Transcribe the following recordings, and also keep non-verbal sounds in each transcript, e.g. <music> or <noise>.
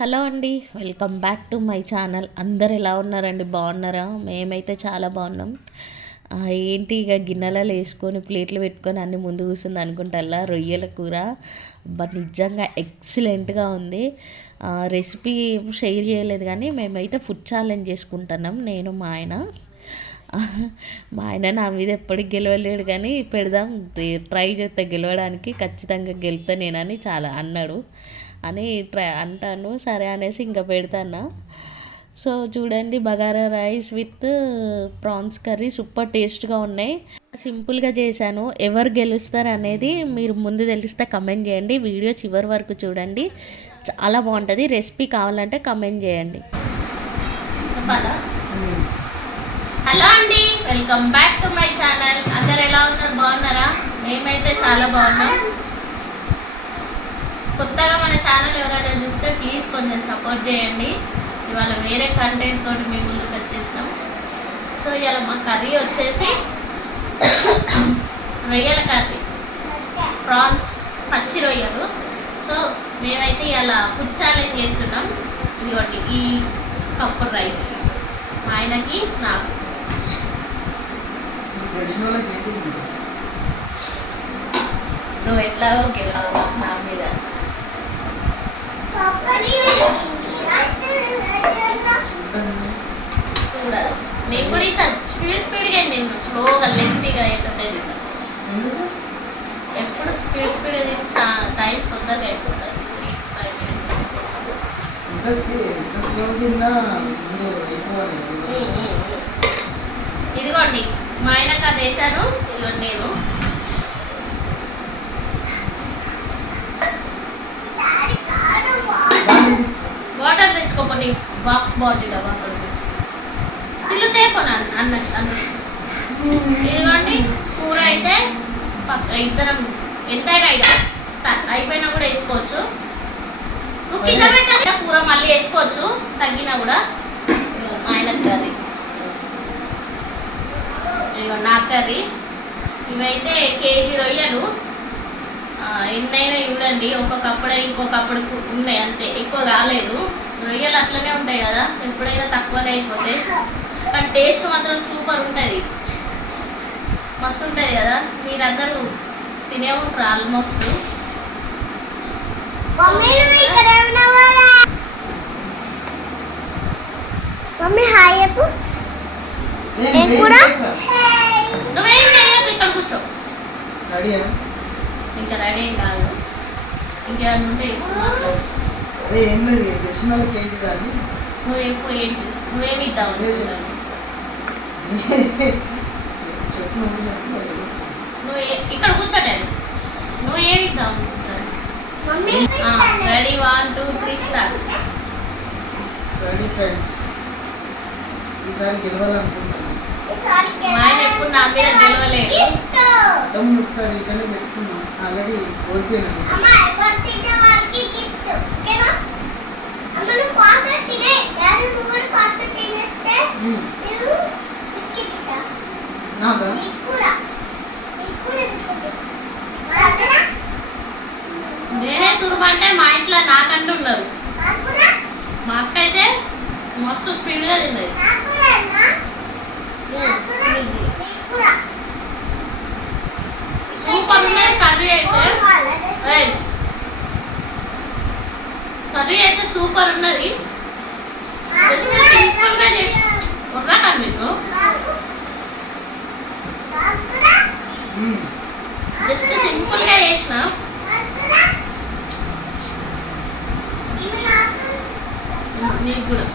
Hello అండి welcome back to my channel. అందరు ఎలా ఉన్నారండి? బాగున్నారా? మేమైతే చాలా బాగున్నాం. ఏంటి ఇక గిన్నెలలో వేసుకొని ప్లేట్లు పెట్టుకొని అన్ని ముందు కూర్చుంది అనుకుంటల్లా రొయ్యల కూర. బట్ నిజంగా ఎక్సలెంట్గా ఉంది. రెసిపీ షేర్ చేయలేదు కానీ మేమైతే ఫుడ్ ఛాలెంజ్ చేసుకుంటున్నాం నేను మా ఆయన. మా ఆయన నా మీద ఎప్పటికి గెలవలేడు కానీ పెడదాం ట్రై చేస్తా. గెలవడానికి ఖచ్చితంగా గెలుతా నేనని చాలా అన్నాడు. అని ట్రై అంటాను. సరే అనేసి ఇంకా పెడతాను. సో చూడండి bagara rice with prawns curry super టేస్ట్గా ఉన్నాయి. సింపుల్గా చేశాను. ఎవరు గెలుస్తారు అనేది మీరు ముందు తెలిస్తే కమెంట్ చేయండి. వీడియో చివరి వరకు చూడండి. చాలా బాగుంటుంది. రెసిపీ కావాలంటే కమెంట్ చేయండి. హలో అండి. Welcome back to my channel. అందరు ఎలా ఉన్నారు? బాగున్నారా? మేమైతే చాలా బాగున్నాం. కొత్తగా మన ఛానల్ ఎవరైనా చూస్తే ప్లీజ్ కొంచెం సపోర్ట్ చేయండి. ఇవాళ వేరే కంటెంట్ తోటి మేము ముందుకు వచ్చేసినాం. సో ఇవాళ మా కర్రీ వచ్చేసి <coughs> రొయ్యల కర్రీ ప్రాన్స్ పచ్చి రొయ్యలు. సో మేమైతే ఇలా ఫుడ్ ఛాలెంజ్ చేస్తున్నాం. ఇదిగోండి ఈ కప్పు రైస్ మా ఆయనకి నాకు? నువ్వు ఎట్లా గెలవు నా మీద. నేను స్లోగా లెంతీగా అయిపోతే ఎందుకు? ఎప్పుడు స్పీడ్ స్పీడ్ టైం తొందరగా అయిపోతుంది. త్రీ ఫైవ్ మినిట్స్ ఇదిగోండి మా ఆయనకు అది వేసాను ఇదిగోండి నేను. వాటర్ తెచ్చుకోపోయి బాక్స్ బాటిల్ అవ్వకూడదు ఇల్లు తేపోను అన్న అన్న. ఇదిగోండి కూర అయితే పక్క ఇద్దరం ఎంతైనా ఇక అయిపోయినా కూడా వేసుకోవచ్చు. నువ్వు కింద పెట్టాక కూర మళ్ళీ వేసుకోవచ్చు. తగ్గినా కూడా. ఆయన కర్రీ. ఇదిగో నా కర్రీ. ఇవైతే కేజీ రొయ్యలు. ఎన్నైనా చూడండి. ఒక్కొక్కప్పుడే ఇంకొకప్పుడు ఉన్నాయి అంతే. ఎక్కువ కాలేదు. రొయ్యలు అట్లనే ఉంటాయి కదా. ఎప్పుడైనా తక్కువనే అయిపోతాయి. కానీ టేస్ట్ మాత్రం సూపర్ ఉంటుంది. మస్తు ఉంటుంది కదా మీరందరూ తినే ఉంటారు ఆల్మోస్ట్ మమ్మీ హాయ్ చెప్పు. కూర? చేయకురా. నువ్వేం చేయకు ఇక్కడ కూర్చో? ఇంకా రెడీ ఏం కాదు. ఇంకేమైనా ఉంటే అదే ఏం లేదు తెలిసిన వాళ్ళకి ఏంటి నువ్వేం నువ్వేమి ఇద్దావు? <laughs> నువ్వు ఇక్కడ కూర్చోండి. నువ్వు ఏమి ఇద్దాం ready one two three start. Ready friends. ఈసారి గెలవాలనుకుంటున్నాను మా ఆయన ఎప్పుడు నా మీద గెలవలేడు మొత్తం ఒకసారి పెట్టుకున్నాం. ఆల్రెడీ ఓడిపోయినాను అమ్మ ఎవరు తినే వాళ్ళకి గిఫ్ట్ ఓకేనా అమ్మ నువ్వు ఫాస్ట్ తినే డాడీ నువ్వు కూడా ఫాస్ట్ తినేస్తే ఉమ్. నేను బిస్కెట్ ఇస్తా నాదా నేనే తురుమంటే మా ఇంట్లో నాకంటూ ఉన్నారు మా అక్క అయితే మస్తు స్పీడ్గా తిన్నది సూపర్ ఉన్నది కర్రీ అయితే. కర్రీ అయితే సూపర్ ఉన్నది. జస్ట్ సింపుల్గా చేసి ఉర్రాక మీకు జస్ట్ సింపుల్గా చేసిన. నీకు కూడా.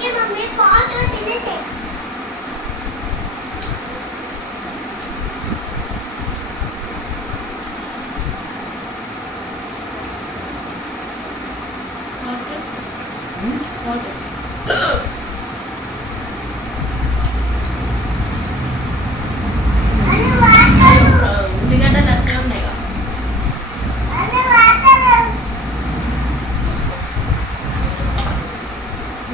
ఓకే మమ్మీ ఫాస్ట్గా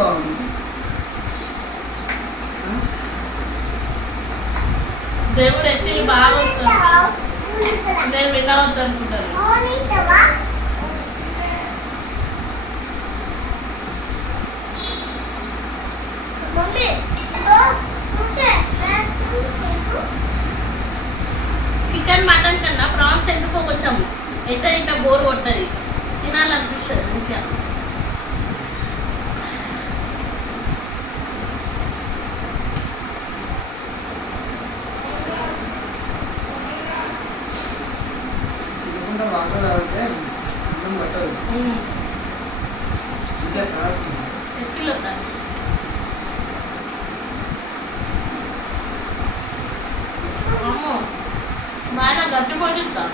బాగుంది. దేవుడు ఎత్తి బాగా నేను వినవద్దు అనుకుంటాను. చికెన్ మటన్ కన్నా ప్రాన్స్ ఎందుకో కొంచెం ఎట్ట ఇట్ట బోర్ కొట్టది తినాలనిపిస్తుంది మంచిగా. ఆయన గట్టి పోజిస్తా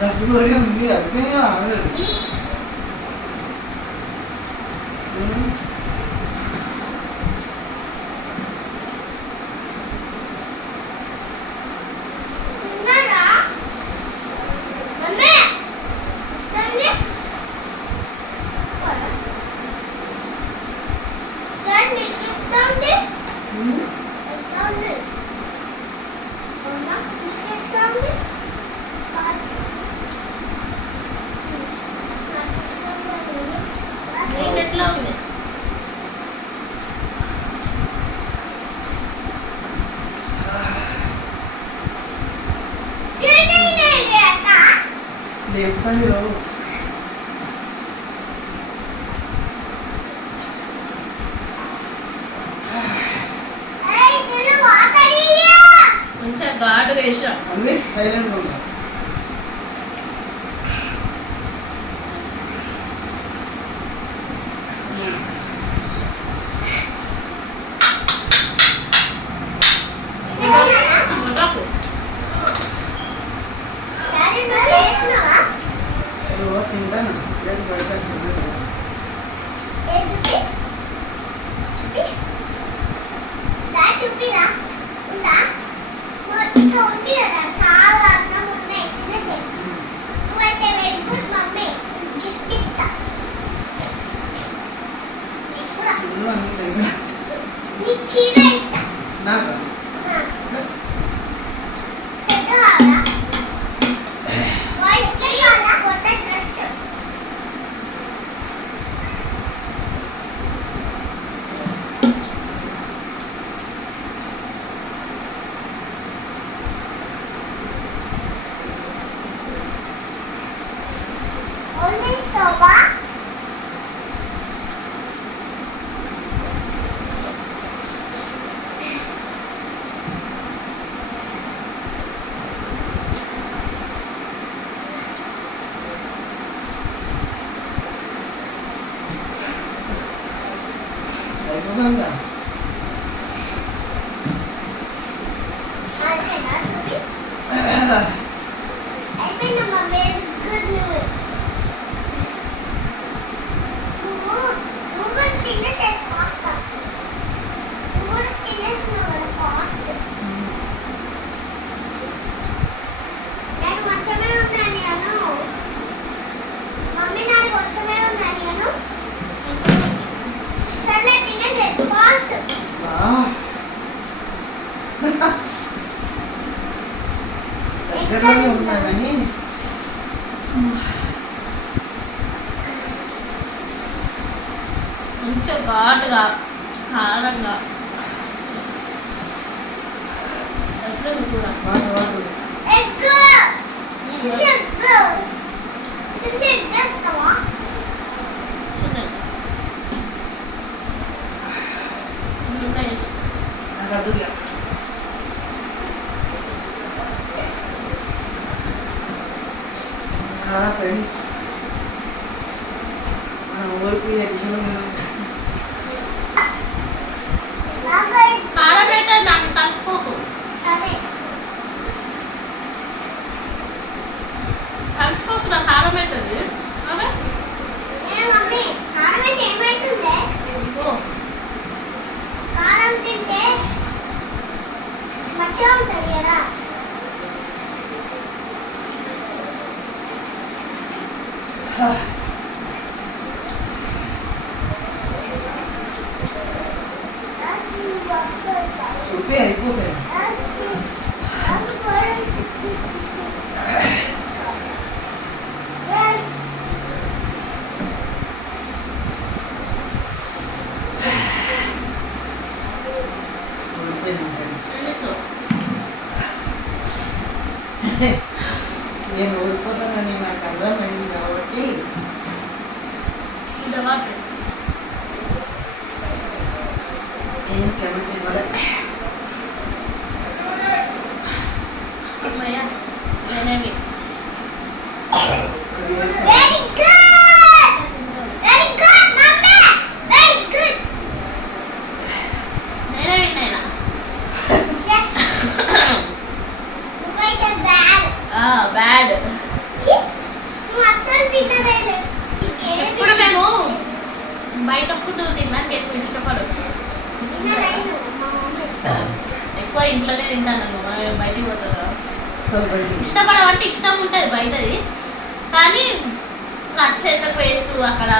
గట్టి పోయి ఉంది అయిపోయినా Mm-hmm. তাহলে గాడుగా వేసాం సైలెంట్ 看我。 감사합 니. 아. 그러니 엄마가니? మంచి ఘాటుగా కారంగా ఎక్కడ కూడా నాకు అదుగా ఫ్రెండ్స్ మన ఊరికి ఎడిషన్ నాకు కారం అయితే దాన్ని కలుపుకోకు సరే కలుపుకోకు నా కారం అవుతుంది అదే ఏ మమ్మీ కారం అయితే ఏమైతుందే ఇదిగో. కారం తింటే మంచిగా ఉంటుంది కదా చూపి అయిపోతాయి ఉడిపోయింది ఫ్రెండ్స్ తెలుసు. నేను ఓడిపోతానని నాకు అర్థమైంది కాబట్టి ఇంత వాటర్. ఏం కెమెరా ఇవ్వలే అమ్మయ్య. నేనేమి. అది వేసుకుని very good very good mummy very good నేనే విన్నాయినా. yes నువ్వైతే బ్యాడ్ ఆ, బ్యాడ్ ఛీ నువ్వు అస్సలు తినలేదు ఇప్పుడు మేము బయట ఫుడ్ తినడానికి ఎక్కువ ఇష్టపడు తినలేదు మా మమ్మీ ఎక్కువ ఇంట్లోనే తింటాను మేము బయటికి పోతాను అస్సలు బయటికి ఇష్టపడమంటే ఇష్టం ఉంటుంది బయటది కానీ ఖర్చు ఎందుకు వేస్ట్ అక్కడ.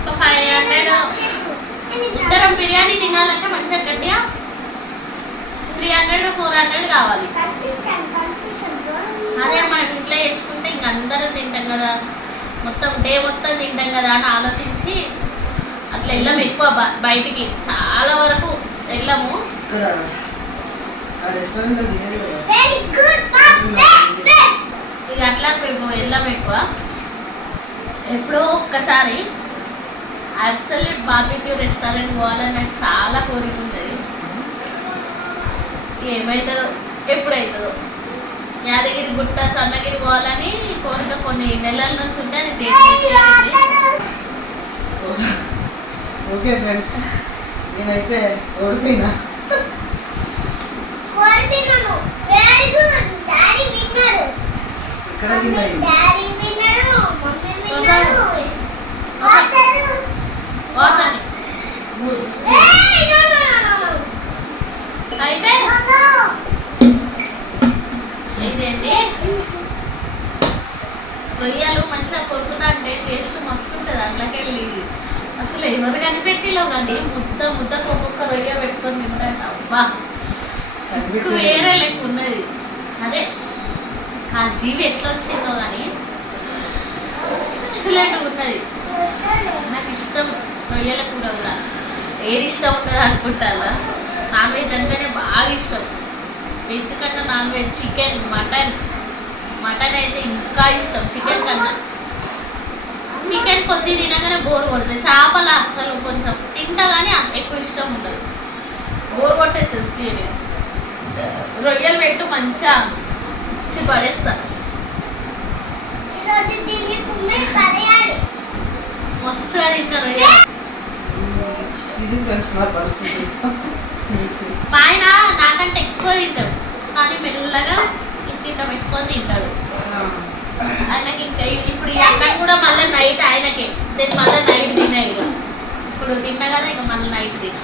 ఒక ఫైవ్ హండ్రెడ్ ఇద్దరం బిర్యానీ తినాలంటే మంచిగా గట్టిగా త్రీ హండ్రెడ్ ఫోర్ హండ్రెడ్ కావాలి. అదే మనం ఇంట్లో వేసుకుంటే ఇంక అందరం తింటాం కదా. మొత్తం డే మొత్తం తింటాం కదా అని ఆలోచించి అట్లా వెళ్ళాము ఎక్కువ బ- బయటికి. చాలా వరకు వెళ్ళాము. ఇక్కడ రెస్టారెంట్లో తినేది కదా వెరీ గుడ్ మమ్మీ ఇక అట్లా మేము వెళ్ళాము ఎక్కువ ఎప్పుడో ఒక్కసారి అబ్సల్యూట్ బార్బిక్యూ రెస్టారెంట్ పోవాలని నాకు చాలా కోరిక ఉన్నది ఏమవుతుందో ఎప్పుడవుతుందో యాదగిరి గుట్ట సన్నగిరి పోవాలని కోరిక కొన్ని నెలల నుంచి ఉంటే అది. <laughs> ఓకే ఫ్రెండ్స్ నేనైతే ఓడిపోయినా. ఓడిపోయినాను వెరీ గుడ్ డాడీ విన్నర్. ఇక్కడ విన్నాయి daddy winner mummy winner water water అని. ఏయ్ నో నో నో నో అయితే నో ఇదేంటి రొయ్యలు మంచిగా కొట్టుకుంటా అంటే టేస్ట్ మస్తు ఉంటుంది అందులోకి వెళ్ళి అసలు ఎవరు కనిపెట్టిలో కానీ ముద్ద ముద్దకు ఒక్కొక్క రొయ్య పెట్టుకొని తింటాట అబ్బా ఇంక వేరే లెక్క ఉన్నది. అదే. ఆ జీవి ఎట్లా వచ్చిందో కానీ ఎక్సలెంట్ ఉన్నది. నాకు ఇష్టం రొయ్యల కూర కూడా. ఏది ఇష్టం ఉంటుంది అనుకుంటారా? నాన్ వెజ్ అంటేనే బాగా ఇష్టం. వెజ్ కన్నా non veg chicken mutton. Mutton అయితే ఇంకా ఇష్టం చికెన్ కన్నా. చికెన్ కొద్ది తినగానే బోర్ కొడుతుంది. చేపలు అస్సలు కొంచెం తింటా కానీ ఎక్కువ ఇష్టం ఉండదు. బోర్ కొట్టేస్తుంది తిని రొయ్యలు పెట్టు మంచిగా ఇచ్చి పడేస్తా. ఈరోజు దీన్ని కుమ్మి కరేయాలి మస్తుగా తింటా రొయ్యలు. ఇది ఫ్రెండ్స్ నా పరిస్థితి. మా ఆయన నాకంటే ఎక్కువ తింటాడు. కానీ మెల్లగా ఇంటింట పెట్టుకొని తింటాడు. ఆయనకి ఇంకా ఇప్పుడు ఈ అన్నం కూడా మళ్ళీ నైట్ ఆయనకే. నేను మళ్ళీ నైట్ తినా ఇక ఇప్పుడు తిన్నా కదా ఇక మళ్ళీ నైట్ తినా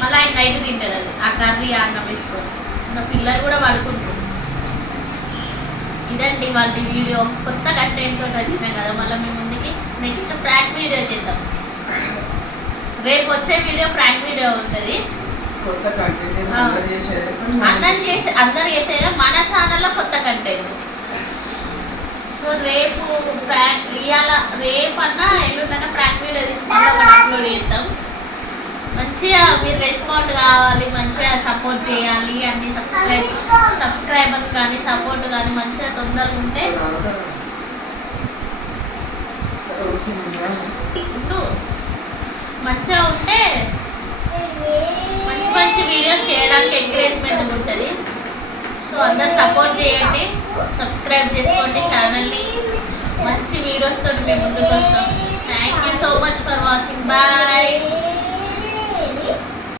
మళ్ళీ ఆయన నైట్ తింటాడు అది. ఆ కర్రీ అన్నం వేసుకొని. ఇంకా పిల్లలు కూడా పడుకుంటారు. ఇదండి వాళ్ళ వీడియో. కొత్త కంటెంట్ తోటి వచ్చినాం కదా మళ్ళీ మేము ముందుకి నెక్స్ట్ ప్రాంక్ వీడియో చేద్దాం. రేపు వచ్చే వీడియో ప్రాంక్ వీడియో ఉంటుంది. అన్నం చేసి అందరు చేసేది మన ఛానల్లో కొత్త కంటెంట్ సో రేపు ప్రాంక్ ఇవాళ రేపన్నా ఎల్లుండన్నా ప్రాంక్ వీడియో అప్లోడ్ చేద్దాం. మంచిగా మీరు రెస్పాండ్ కావాలి మంచిగా సపోర్ట్ చేయాలి అన్ని సబ్స్క్రైబ్ సబ్స్క్రైబర్స్ కానీ సపోర్ట్ కానీ మంచిగా తొందరగా ఉంటే మంచిగా మంచిగా ఉంటే మంచి మంచి వీడియోస్ చేయడానికి ఎంకరేజ్మెంట్ ఉంటుంది. సో అందరు సపోర్ట్ చేయండి. సబ్స్క్రైబ్ చేసుకోండి ఛానల్ని మంచి వీడియోస్ తోటి మేము ముందుకు వస్తాం. Thank you so much for watching bye